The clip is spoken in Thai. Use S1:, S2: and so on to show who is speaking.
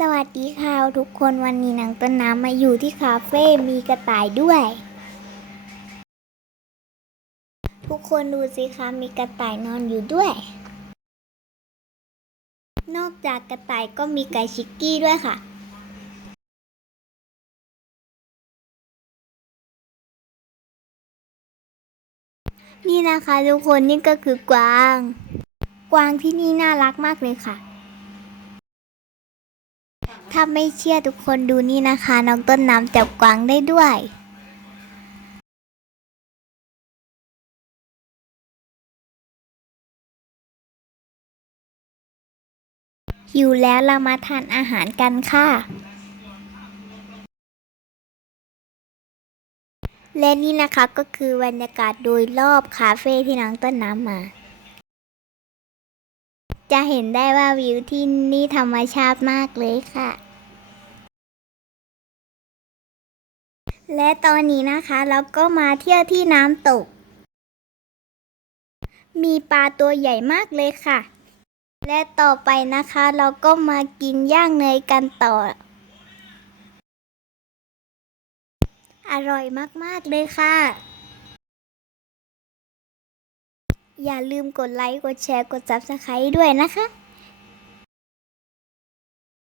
S1: สวัสดีค่ะทุกคนวันนี้นางต้นน้ำมาอยู่ที่คาเฟ่มีกระต่ายด้วย ทุกคนดูสิคะมีกระต่ายนอนอยู่ด้วย นอกจากกระต่ายก็มีไก่ชิกกี้ด้วยค่ะ นี่นะคะทุกคนนี่ก็คือกวาง กวางที่นี่น่ารักมากเลยค่ะ ถ้าไม่เชื่อทุกคนดูนี่นะคะ น้องต้นน้ำจับกวางได้ด้วยหิวแล้วเรามาทานอาหารกันค่ะ และนี่นะคะก็คือบรรยากาศโดยรอบคาเฟ่ที่น้องต้นน้ำมา จะเห็นได้ว่าวิวที่นี่ธรรมชาติมากเลยค่ะ และตอนนี้นะคะเราก็มาเที่ยวที่น้ำตก มีปลาตัวใหญ่มากเลยค่ะ และต่อไปนะคะเราก็มากินย่างเนยกันต่อ อร่อยมาก ๆ เลยค่ะ อย่าลืมกดไลค์ กดแชร์ กด Subscribe ด้วยนะคะ